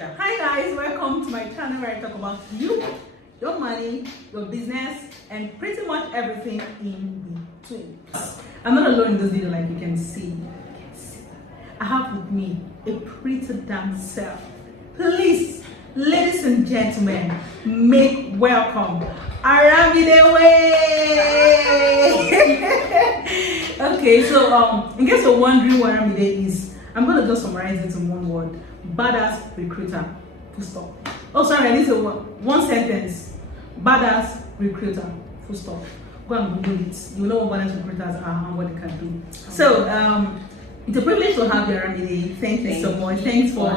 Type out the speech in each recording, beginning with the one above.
Hi guys, welcome to my channel where I talk about you, your money, your business, and pretty much everything in between. I'm not alone in this video, like you can see. I have with me a pretty damn self. Please, ladies and gentlemen, make welcome Aramide way. Okay, so in case you're wondering what Aramide is, I'm gonna just summarize it in one word: badass recruiter. Full stop. Oh, sorry, I need to one sentence. Badass recruiter. Full stop. Go and Google it. You know what badass recruiters are and what they can do. So it's a privilege to have you, Aramide. Thank you so much. Thanks for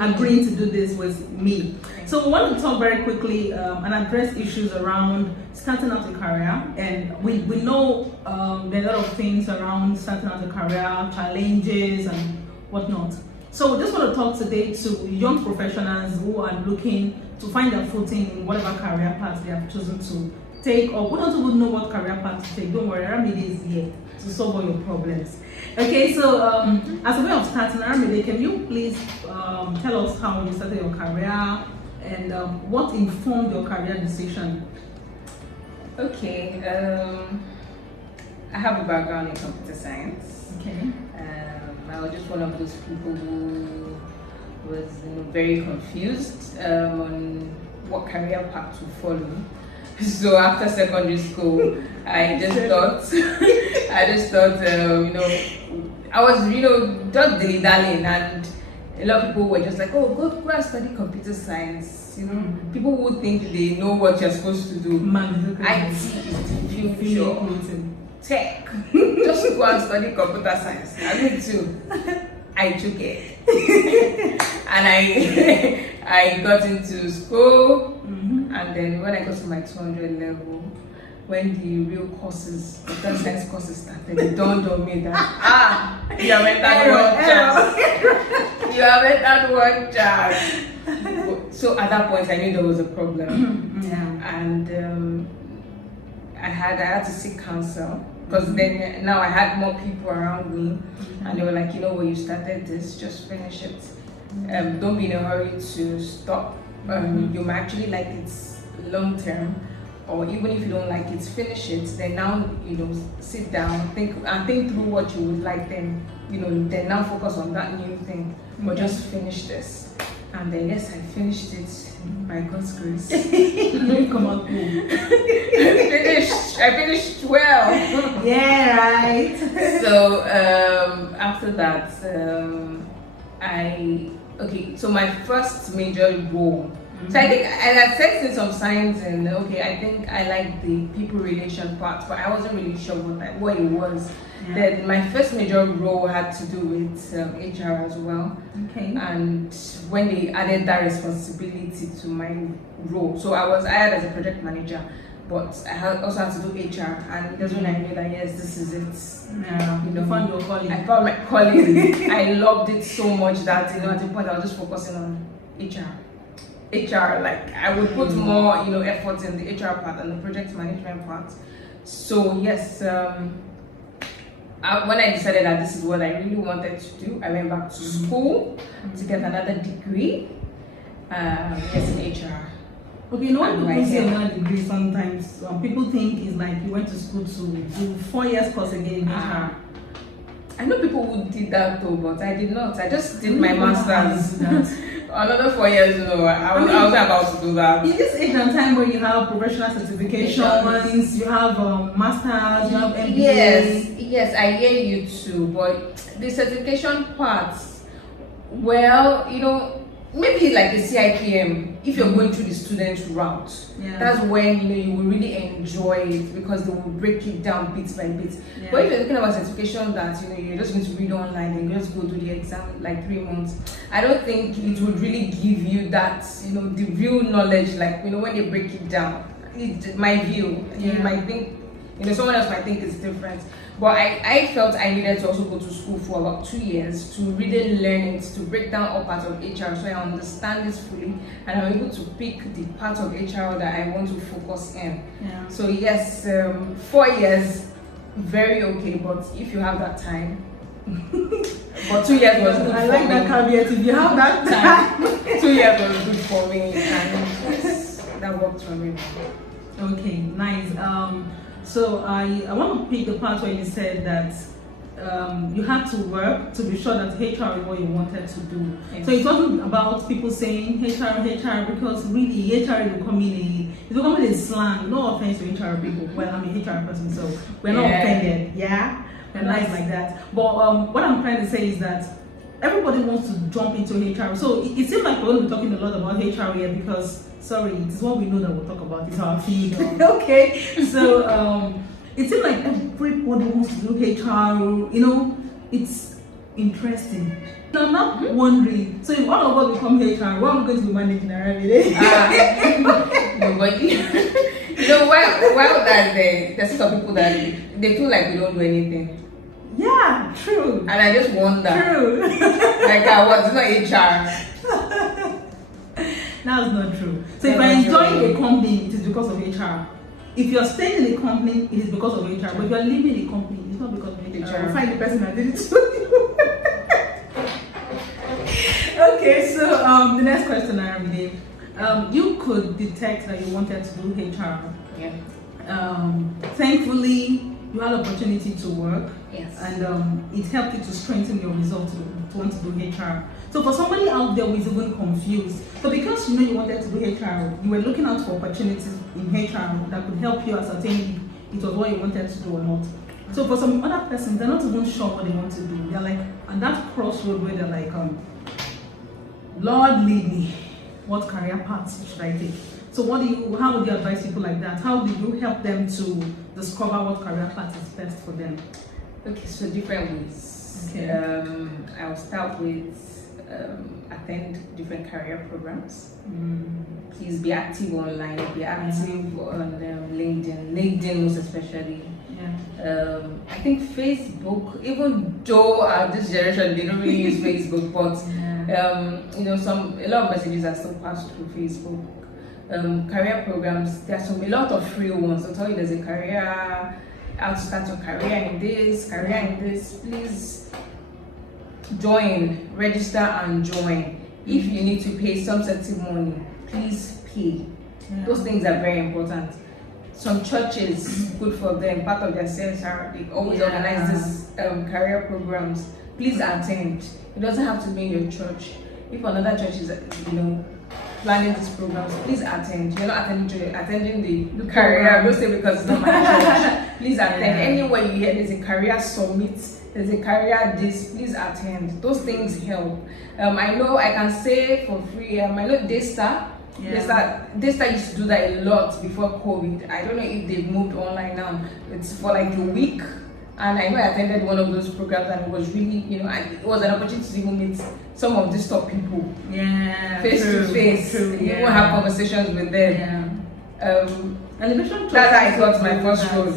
agreeing to do this with me. So we want to talk very quickly and address issues around starting out a career. And we know there are a lot of things around starting out a career, challenges and whatnot. So we just want to talk today to young professionals who are looking to find their footing in whatever career path they have chosen to take, or who don't even know what career path to take. Don't worry, Aramide is here to solve all your problems. Okay, so as a way of starting, Aramide, can you please tell us how you started your career and what informed your career decision? Okay, I have a background in computer science. Okay. I was just one of those people who was very confused on what career path to follow. So after secondary school, I just thought, I was just dilly-dallying, and a lot of people were just like, oh, go and study computer science. People would think they know what you're supposed to do. IT is the future. Tech. Just go and study computer science. I did too. I took it. And I got into school, and then when I got to my 200 level, when the real courses, computer science courses started, it dawned on me that you have entered one job. You have entered one job. So at that point I knew there was a problem. And I had to seek counsel. Because then now I had more people around me, and they were like, you started this, just finish it. Don't be in a hurry to stop. You might actually like it long term, or even if you don't like it, finish it. Then now sit down, think through what you would like. Then then now focus on that new thing, but just finish this. And then yes, I finished it by God's grace. You didn't come out cool. I finished well. Yeah, right. So after that, so my first major goal. So I think I had sensed some signs, and I think I like the people relation part, but I wasn't really sure what it was. Then my first major role had to do with HR as well. Okay. And when they added that responsibility to my role, so I was hired as a project manager, but I also had to do HR, and that's when I knew that yes, this is it. You found your calling. I found my calling. I loved it so much that at the point I was just focusing on HR, like I would put more effort in the HR part and the project management part. So yes, when I decided that this is what I really wanted to do, I went back to school to get another degree. Yes, in HR. Okay, when people say another degree, sometimes people think it's like you went to school to do 4 years course again in HR. I know people who did that though, but I did not. I just did my master's. Another 4 years, I was about to do that. In this age and time where you have professional certifications, you have masters, you have MBA. Yes, I hear you too. But the certification parts, well, maybe like the CIPM, if you're going through the student route, that's when you will really enjoy it, because they will break it down bit by bit. But if you're talking about certification that you're just going to read online and you just go to the exam like 3 months, I don't think it would really give you that the real knowledge, like when they break it down. My view, you might think someone else might think it's different. But I felt I needed to also go to school for about 2 years to really learn it, to break down all parts of HR, so I understand this fully, and I'm able to pick the part of HR that I want to focus in. So yes, 4 years, very okay, but if you have that time, but 2 years was good. I like that caveat. If you have that time, 2 years was good for me, and yes, that worked for me. Okay, nice. So I want to pick the part where you said that you had to work to be sure that HR is what you wanted to do. Yes. So it wasn't about people saying HR because really HR is becoming a slang. No offense to HR people. Well, I'm a HR person, so we're not offended. Yeah, we're nice like that. But what I'm trying to say is that everybody wants to jump into HR. So it seems like we're going to be talking a lot about HR here because, sorry, it is what we know that we'll talk about. It's our field. Okay, so it seems like everybody wants to do HR. You know, it's interesting. So I'm not wondering. So if all of us become HR, what are we going to be managing around today? Nobody. You know, why would that there's some people that they feel like we don't do anything. Yeah, true. And I just wonder. True. Like I was not HR. That's not true. So That's if I not enjoy true. a company, it is because of HR. If you're staying in the company, it is because of HR. But if you're leaving the company, it's not because of HR. HR. Find the person that did it to you. Okay, so the next question I have is, you could detect that you wanted to do HR. Yeah. Thankfully, you had opportunity to work. Yes. And it helped you to strengthen your results to want to do HR. So for somebody out there who is even confused, so because you know you wanted to do HR, you were looking out for opportunities in HR that could help you ascertain if it was what you wanted to do or not. So for some other persons, they're not even sure what they want to do. They're like at that crossroad where they're like, Lord lead me, what career paths should I take? So how would you advise people like that? How do you help them to discover what career path is best for them? Okay, so different ways. Okay. I'll start with attend different career programs. Please be active online, be active on LinkedIn most especially. Yeah. I think Facebook, even though this generation they don't really use Facebook, but you know, a lot of messages are still passed through Facebook. Career programs, there's a lot of free ones. I'll tell you there's a career, how to start your career in this, please join, register and join. If you need to pay some certain money, please pay. Those things are very important. Some churches, good for them, part of their CSR, they always organize this career programs. Please attend. It doesn't have to be in your church. If another church is, planning these programs, please attend. You're not attending the career. Don't say because it's not my church. Please attend. Anywhere you hear there's a career summit, there's a career this, please attend. Those things help. I know I can say for free. I know Daystar. Daystar used to do that a lot before COVID. I don't know if they've moved online now. It's for like a week. And I know I attended one of those programs and it was really, it was an opportunity to even meet some of these top people. Face to face. You will have conversations with them. That's how I got my first role.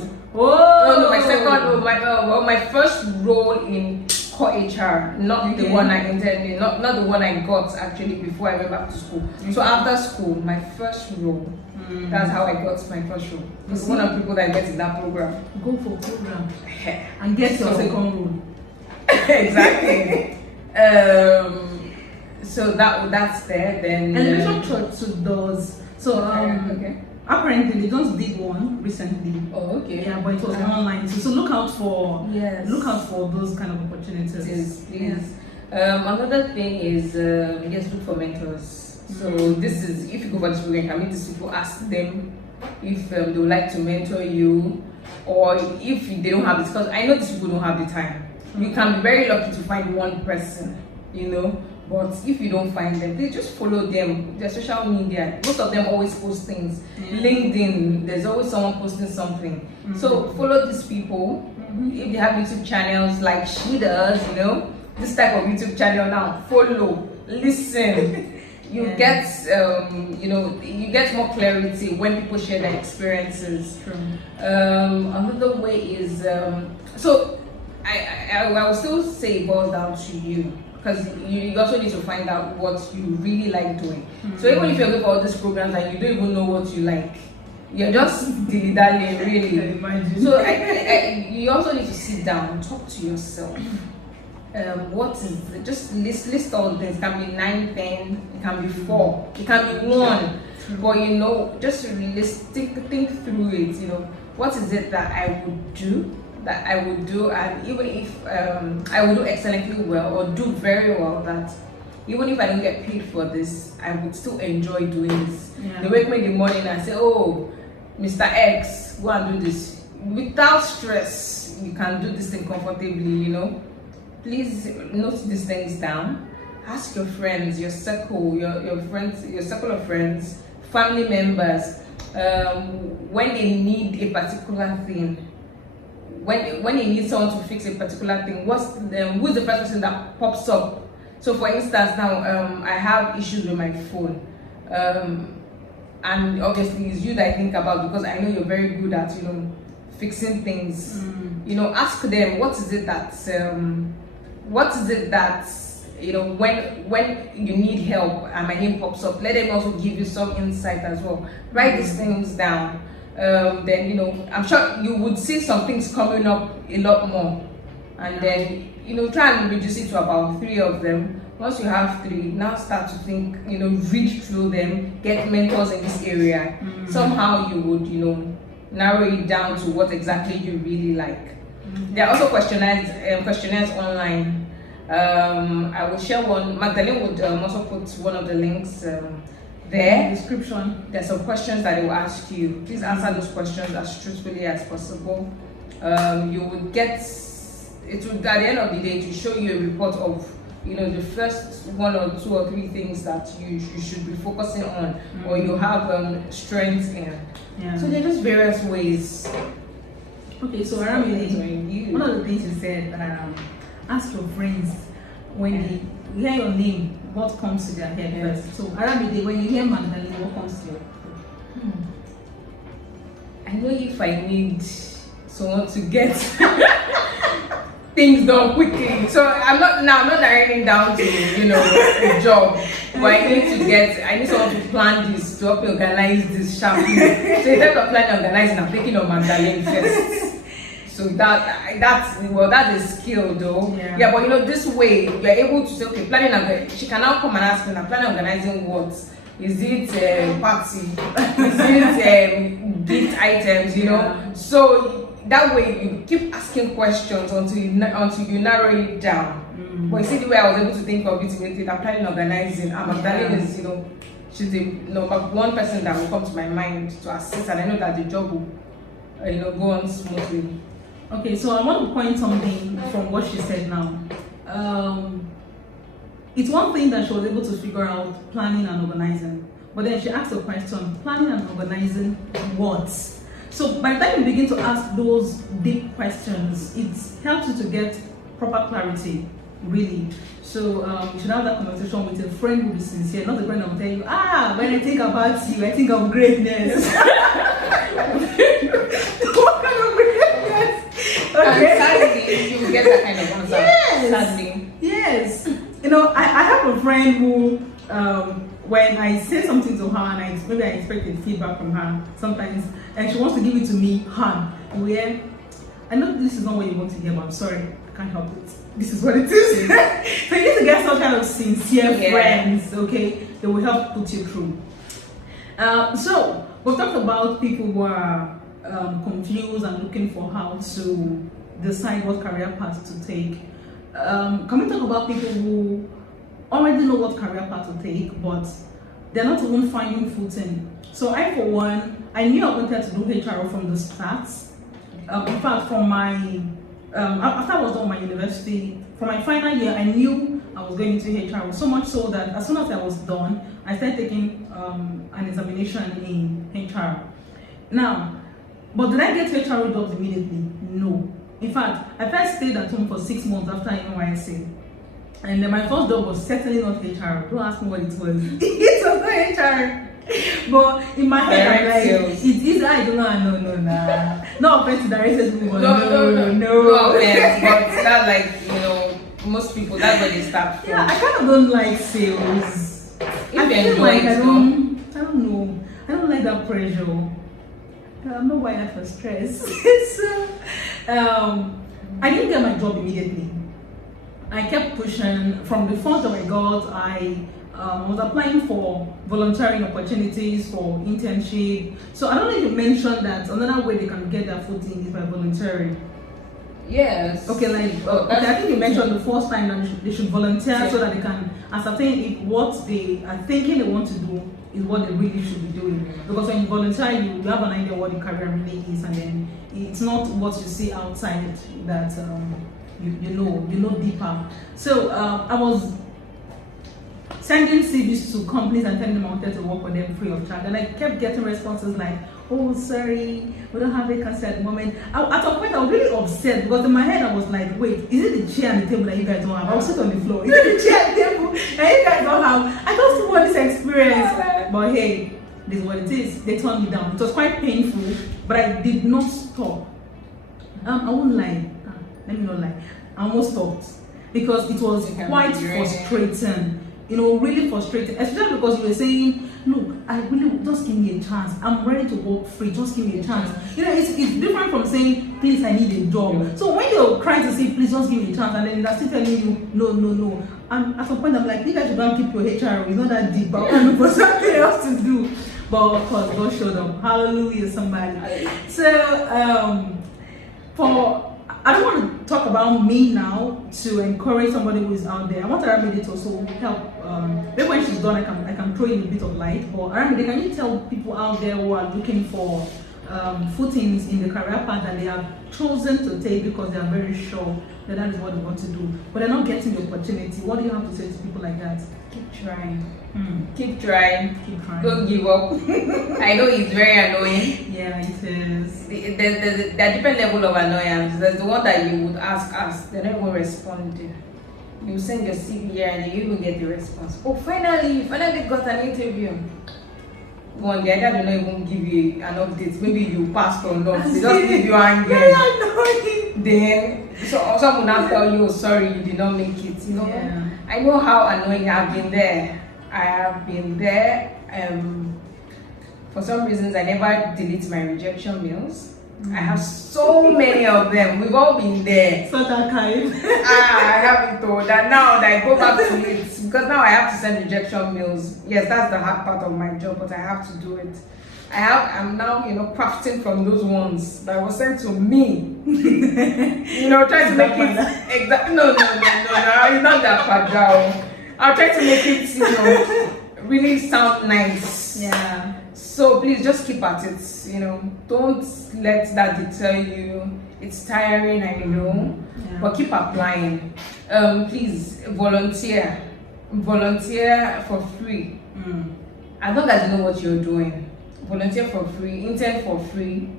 My first role in core HR, not the one I intended, not the one I got actually before I went back to school. So after school, my first role. That's how I got my first role. Because one of the people that gets in that program. Go for program and get your second role. Exactly. So that's there. Then Elevation Church does. So apparently they just did one recently. Oh, okay. Yeah, but it was online too. So look out for those kind of opportunities. Please. Another thing is look for mentors. So this is, if you go for this program, you can meet these people, ask them if they would like to mentor you, or if they don't have it, because I know these people don't have the time. You can be very lucky to find one person, but if you don't find them, they just follow them. Their social media, most of them always post things. LinkedIn, there's always someone posting something. So follow these people. If they have YouTube channels like she does, this type of YouTube channel now, follow, listen. You get you get more clarity when people share their experiences. Another way is so I will still say it boils down to you, because you also need to find out what you really like doing. So even if you're going for all these programs and you don't even know what you like, you're just dilly-dallying really. So you also need to sit down and talk to yourself. what is it? Just list all the things. It can be 9, 10, it can be 4, it can be 1. But you know, just think through it. You know, what is it that I would do? And even if I will do excellently well or do very well, that even if I don't get paid for this, I would still enjoy doing this. Yeah. They wake me in the morning and say, "Oh, Mr. X, go and do this," without stress. You can do this thing comfortably. You know, please note these things down. Ask your friends, your circle, your friends, your circle of friends, family members, when they need a particular thing. When you need someone to fix a particular thing, who's the first person that pops up? So for instance, now I have issues with my phone, and obviously it's you that I think about, because I know you're very good at fixing things. You know, ask them what is it that when you need help and my name pops up, let them also give you some insight as well. Write these things down. Then I'm sure you would see some things coming up a lot more, and then try and reduce it to about 3 of them. Once you have 3, now start to think, read through them, get mentors in this area. Somehow you would narrow it down to what exactly you really like. There are also questionnaires online. I will share one. Magdalene would also put one of the links there. Description. There's some questions that they will ask you. Please answer those questions as truthfully as possible. You would get it would, at the end of the day, to show you a report of the first 1 or 2 or 3 things that you should be focusing on, or you have strengths in. Yeah. So there are just various ways. Okay, so Aramide, one of the things you said, ask your friends when you hear your name, what comes to their head first. So Aramide, when you hear Magdalene, what comes to your head? I know if I need someone to get things done quickly, so I'm not narrowing down to a job, but I need someone to plan this, to help me organize this sharply. So instead of planning and organizing, I'm thinking of Magdalene first. So that's a skill though. Yeah, but this way you're able to say, okay, planning and she can now come and ask me, I'm planning organizing what? Is it party? Is it gift items? So that way you keep asking questions until you narrow it down. But you see the way I was able to think of it immediately, I'm planning organizing. And Magdalene is, she's the number 1 person that will come to my mind to assist, and I know that the job will go on smoothly. Okay, so I want to point something from what she said now. It's one thing that she was able to figure out, planning and organizing. But then she asked a question, planning and organizing what? So by the time you begin to ask those deep questions, it helps you to get proper clarity, really. So you should have that conversation with a friend who will be sincere, not a friend that will tell you, when I think about you, I think of greatness. What kind of greatness? Okay. Sadly, you will get that kind of answer. Yes. Sadly. Yes. I have a friend who, when I say something to her and maybe I expect a feedback from her sometimes, and she wants to give it to me, where I know this is not what you want to hear, but I'm sorry, I can't help it. This is what it is. So you need to get some kind of sincere friends, okay? They will help put you through. So we've talked about people who are confused and looking for how to decide what career path to take. Can we talk about people who already know what career path to take, but they're not even finding footing? So I, for one, I knew I wanted to do HR from the start. In fact, from my after I was done my university, for my final year, I knew I was going into HR. So much so that as soon as I was done, I started taking an examination in HR. Now, but did I get HR jobs immediately? No. In fact, I first stayed at home for 6 months after NYSC. And then my first job was certainly not HR. Don't ask me what it was. It was not HR. But in my head, I'm like, it is, I don't know, no. No offense to directors, no. No offense, but that's like, most people, that's where they start from. Yeah, I kind of don't like sales. I feel like I don't know. I don't like that pressure. I'm not wired for stress. So, I didn't get my job immediately. I kept pushing. From the funds that I got, I was applying for volunteering opportunities for internship. So I don't know if you mentioned that another way they can get their footing is by volunteering. Yes. Okay, like okay, I think you mentioned the first time that they should volunteer so that they can ascertain if what they are thinking they want to do is what they really should be doing. Because when you volunteer, you have an idea what the career really is, and then it's not what you see outside that you know deeper. So I was sending CVs to companies and telling them I wanted to work for them free of charge, and I kept getting responses like, "Oh, sorry, we don't have vacancy at the moment." At a point, I was really upset because in my head I was like, "Wait, is it the chair and the table that you guys don't have?" I was sitting on the floor. Is it the chair and the table that you guys don't have? I just want this experience, but hey, this is what it is. They turned me down. It was quite painful, but I did not stop. I won't lie. Let me not lie. I almost stopped because it was quite frustrating. You know, really frustrating, especially because you were saying, "Look, I really just give me a chance. I'm ready to work free. Just give me a chance." You know, it's different from saying, "Please, I need a job." So when you're trying to say, "Please, just give me a chance," and then they're still telling you, "No, no, no," and at some point I'm like, "You guys should go and keep your HR. It's not that deep. But I look for something else to do." But of course, God showed up. Hallelujah, somebody. So I don't want to talk about me now to encourage somebody who is out there. I want Aramide to also help. Maybe when she's done, I can throw in a bit of light. But Aramide, can you tell people out there who are looking for footings in the career path that they have chosen to take because they are very sure that is what they want to do, but they're not getting the opportunity? What do you have to say to people like that? Keep trying. Keep trying. Keep trying. Don't give up. I know it's very annoying. Yeah, it is. There's a different level of annoyance. There's the one that you would ask, they don't even respond to. You send your CV here and you even get the response. Oh, finally, you finally got an interview. One, the other will not even give you an update. Maybe you passed or not. They just leave you hanging. Very annoying. Then, so someone will now tell you, "Oh, sorry, you did not make it." You know, Yeah. I know how annoying I've been there. I have been there. For some reasons, I never delete my rejection mails. I have so many of them. We've all been there. Such a kind. I have it all. That now that I go back to it, because now I have to send rejection mails. Yes, that's the hard part of my job, but I have to do it. I'm now, crafting from those ones that was sent to me. Trying to make it exactly. No. It's not that fragile. I'll try to make it, really sound nice. Yeah. So please just keep at it. Don't let that deter you. It's tiring, I know, but keep applying. Please volunteer for free. As long as you know what you're doing, volunteer for free, intern for free.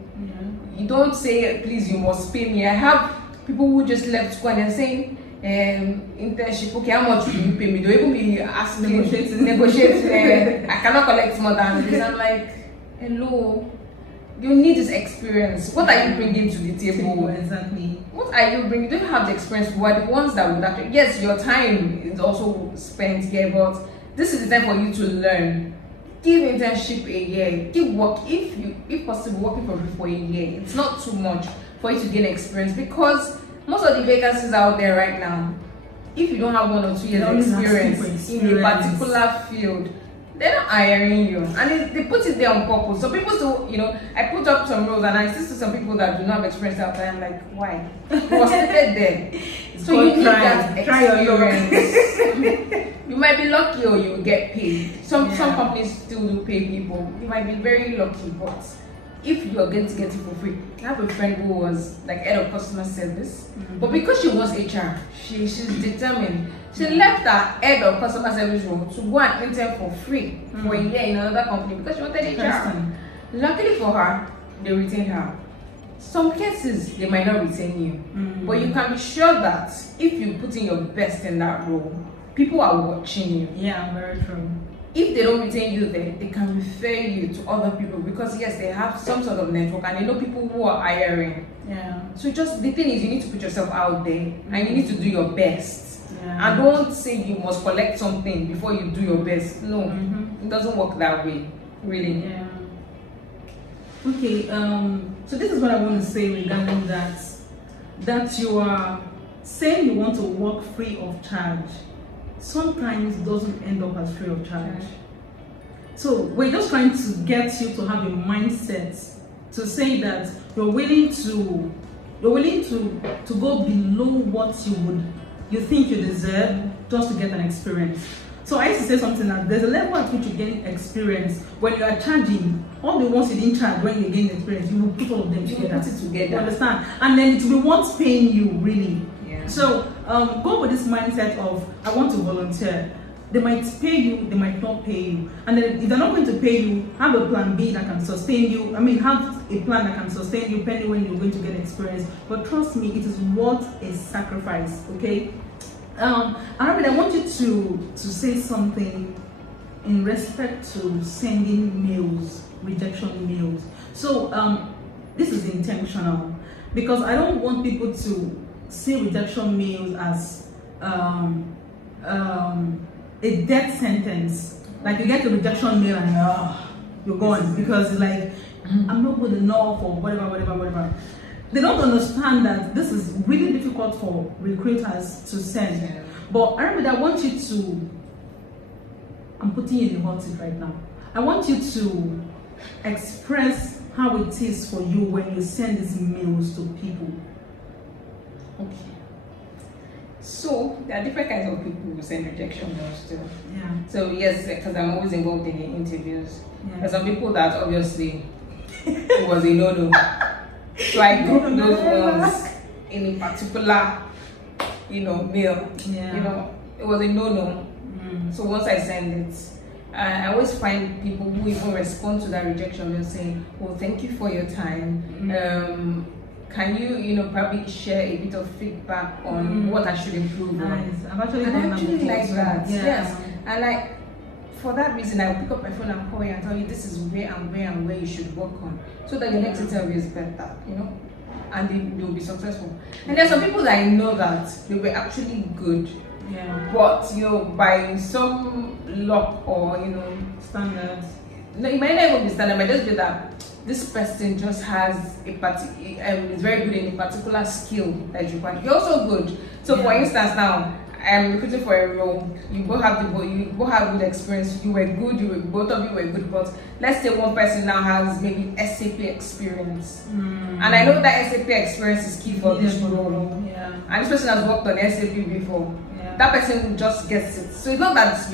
You don't say, "Please, you must pay me." I have people who just left school and they're saying, internship, okay, how much will you pay me? They'll even be asking, negotiate. I cannot collect more than this. I'm like, hello, you need this experience. What are you bringing to the table? Exactly. What are you bringing? You don't have the experience. We are the ones that would actually, yes, your time is also spent here, but this is the time for you to learn. Give internship a year. Give work, if possible, working for a year. It's not too much for you to gain experience, because most of the vacancies out there right now, if you don't have 1 or 2 years experience in a particular field, they're not hiring you, and they put it there on purpose. So people still, I put up some roles and I still see some people that do not have experience out there. I'm like, why? It was stated there. So you need that experience. You might be lucky or you will get paid. Some companies still do pay people. You might be very lucky, but if you are going to get it for free. I have a friend who was like head of customer service, but because she was HR, she's determined. She left her head of customer service role to go and intern for free for a year in another company because she wanted HR. Luckily for her, they retained her. Some cases they might not retain you, but you can be sure that if you put in your best in that role, people are watching you. Yeah, very true. If they don't retain you there, they can refer you to other people because yes, they have some sort of network and they know people who are hiring. Yeah. So just the thing is, you need to put yourself out there and you need to do your best. Yeah. And don't say you must collect something before you do your best. No, it doesn't work that way, really. Yeah. Okay. So this is what I want to say regarding that you are saying you want to work free of charge sometimes doesn't end up as free of charge. So we're just trying to get you to have a mindset to say that you're willing to go below what you think you deserve just to get an experience. So I used to say something that there's a level at which you gain experience when you are charging. All the ones you didn't charge when you gain experience, you will put all of them together. Put it together. You understand? And then it will be what's paying you really. Yeah. So go with this mindset of I want to volunteer. They might pay you, they might not pay you. And then if they're not going to pay you, have a plan B that can sustain you. I mean, have a plan that can sustain you depending when you're going to get experience. But trust me, it is worth a sacrifice, okay? I want you to say something in respect to sending mails, rejection mails. So this is intentional because I don't want people to see rejection mails as a death sentence. Like you get a rejection mail and you're gone because it's like I'm not good enough or whatever. They don't understand that this is really difficult for recruiters to send. Yeah. But I want you to, I'm putting you in the hot seat right now. I want you to express how it is for you when you send these mails to people. Okay. So there are different kinds of people who send rejection mails too. Yeah. So yes, because I'm always involved in the interviews. Yeah. There's some people that obviously it was a no-no. So I group those ones in a particular, mail. Yeah. It was a no-no. So once I send it, I always find people who even respond to that rejection mail saying, "Well, thank you for your time. Can you, probably share a bit of feedback on what I should improve on?" Nice. I've actually And done I that actually before, like so, that. yeah. Yes. And for that reason, I'll pick up my phone and call you and tell you this is where and where you should work on, so that your next interview is better, and they'll be successful. And there's some people that I know that they were actually good, Yeah. but by some luck or Standards. no, it might not even be standard. It might just be that this person just has is very good in a particular skill that is required. You're also good. So for instance, now I'm recruiting for a role. You both have good experience. You were good. Both of you were good. But let's say one person now has maybe SAP experience, and I know that SAP experience is key for this role. Yeah. And this person has worked on SAP before. Yeah. That person just gets it. So it's not that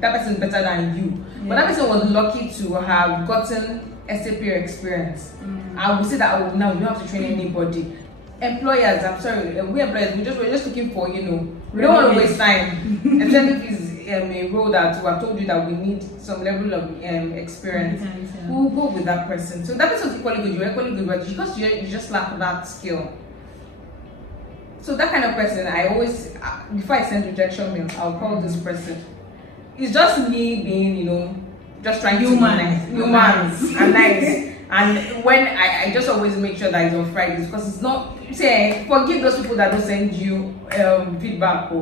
that person is better than you, but that person was lucky to have gotten SAP experience. I would say that now you don't have to train anybody. Employers, I'm sorry, we employers, we're just looking for, we don't want to waste time. Especially if it's a role that we have told you that we need some level of experience. We'll go with that person. So that person's equally good, you're equally good, but because you just lack that skill. So that kind of person, I always, before I send rejection mail, I'll call this person. It's just me being, just trying to be nice. Humans and nice. And when I just always make sure that it's on Fridays, because it's not, forgive those people that don't send you feedback.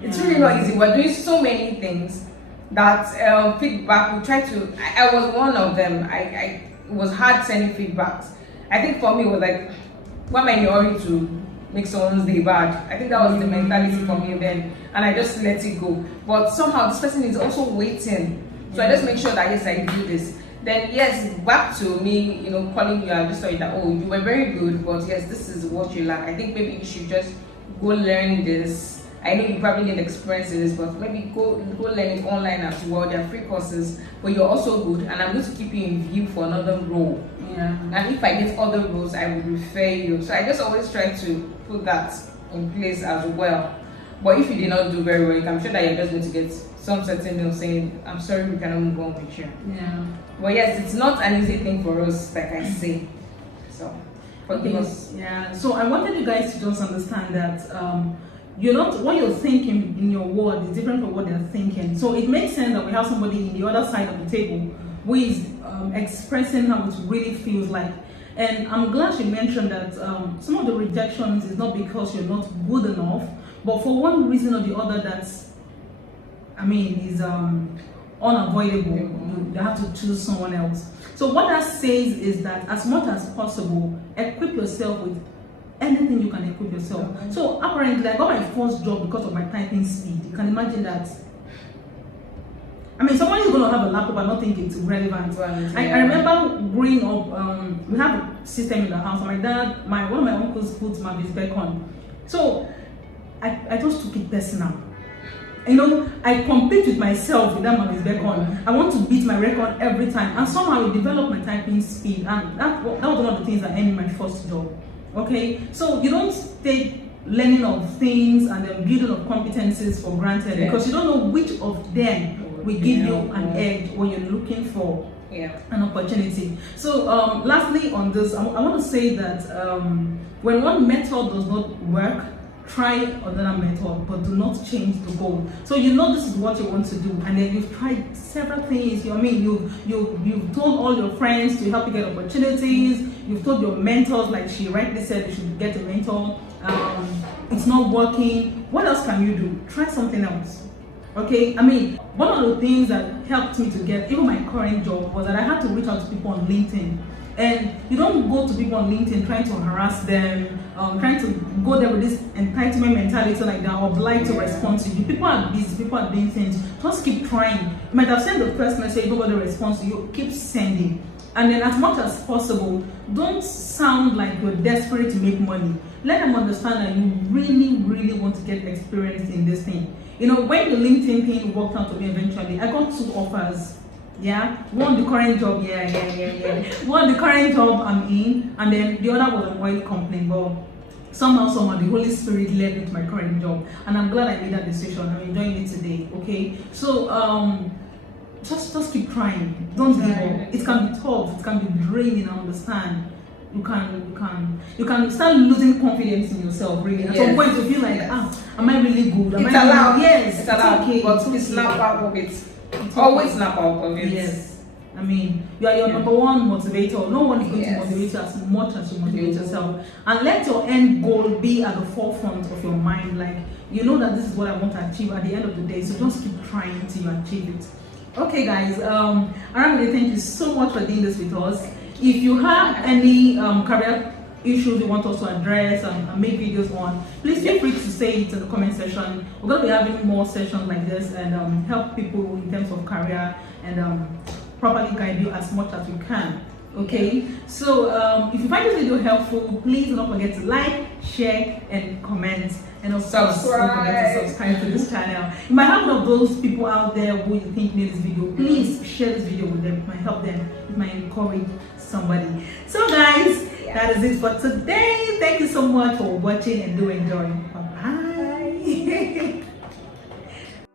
It's really not easy. We're doing so many things that feedback, we try to, I was one of them. It was hard sending feedbacks. I think for me, it was like, why am I in a hurry to make someone's day bad? I think that was the mentality for me then, and I just let it go. But somehow this person is also waiting, so I just make sure that yes, I do this. Then yes, back to me, calling you and just telling you that you were very good, but yes, this is what you lack. I think maybe you should just go learn this. I know you probably need experience in this, but maybe go learn it online as well. There are free courses, but you're also good, and I'm going to keep you in view for another role. Yeah. And if I get other roles, I will refer you. So I just always try to put that in place as well. But if you did not do very well, I'm sure that you're just going to get some certain mail saying, "I'm sorry, we cannot move on with you." Yeah. But yes, it's not an easy thing for us, like I say. So forgive us. Yeah. So I wanted you guys to just understand that what you're thinking in your word is different from what they're thinking. So it makes sense that we have somebody in the other side of the table who is expressing how it really feels like. And I'm glad she mentioned that some of the rejections is not because you're not good enough, but for one reason or the other is unavoidable. You have to choose someone else. So what that says is that as much as possible, equip yourself with anything you can equip yourself. So apparently I got my first job because of my typing speed. You can imagine that. I mean, someone is going to have a laptop and not think it's relevant. I remember growing up, we have a system in the house. My dad, one of my uncles put my back on. So I just took it personal. You know, I compete with myself with that Mavis Bacon. I want to beat my record every time, and somehow I developed my typing speed, and that was one of the things that ended my first job. Okay, so you don't take learning of things and then building of competencies for granted, because you don't know which of them will give you an edge when you're looking for an opportunity. So lastly on this, I want to say that when one method does not work, try another method, but do not change the goal. So you know this is what you want to do, and then you've tried several things. I mean, you've told all your friends to help you get opportunities. You've told your mentors, like she rightly said, you should get a mentor. It's not working. What else can you do? Try something else. Okay, I mean, one of the things that helped me to get even my current job was that I had to reach out to people on LinkedIn. And you don't go to people on LinkedIn trying to harass them, trying to go there with this entitlement mentality like that, or obliged to respond to you. People are busy, people are doing things. Just keep trying. You might have sent the first message, nobody responds to you. Keep sending. And then as much as possible, don't sound like you're desperate to make money. Let them understand that you really, really want to get experience in this thing. You know, when the LinkedIn thing worked out to me eventually, I got 2 offers. Yeah, one the current job, one the current job I'm in, and then the other was an oil company. But somehow the Holy Spirit led me to my current job, and I'm glad I made that decision. I'm enjoying it today. Okay, so just keep trying. Don't give up. It can be tough. It can be draining. I understand. You can start losing confidence in yourself. Really, at some point you feel like, am I really good? It's allowed. Yes, it's allowed. Okay. But please snap out of it. Always snap out of it. Yes. I mean, you are your number one motivator. No one is going to motivate you as much as you motivate yourself. And let your end goal be at the forefront of your mind. Like, you know that this is what I want to achieve at the end of the day. So just keep trying until you achieve it. Okay, guys. Aramide, thank you so much for doing this with us. If you have any career issues you want us to address and make videos on, please feel free to say it in the comment section. We're going to be having more sessions like this and help people in terms of career and properly guide you as much as we can. Okay, so if you find this video helpful, please do not forget to like, share, and comment, and also don't forget to subscribe to this channel. You might have one of those people out there who you think need this video. Please share this video with them. It might help them. It might encourage somebody. So guys, that is it for today. Thank you so much for watching, and do enjoy. Bye bye.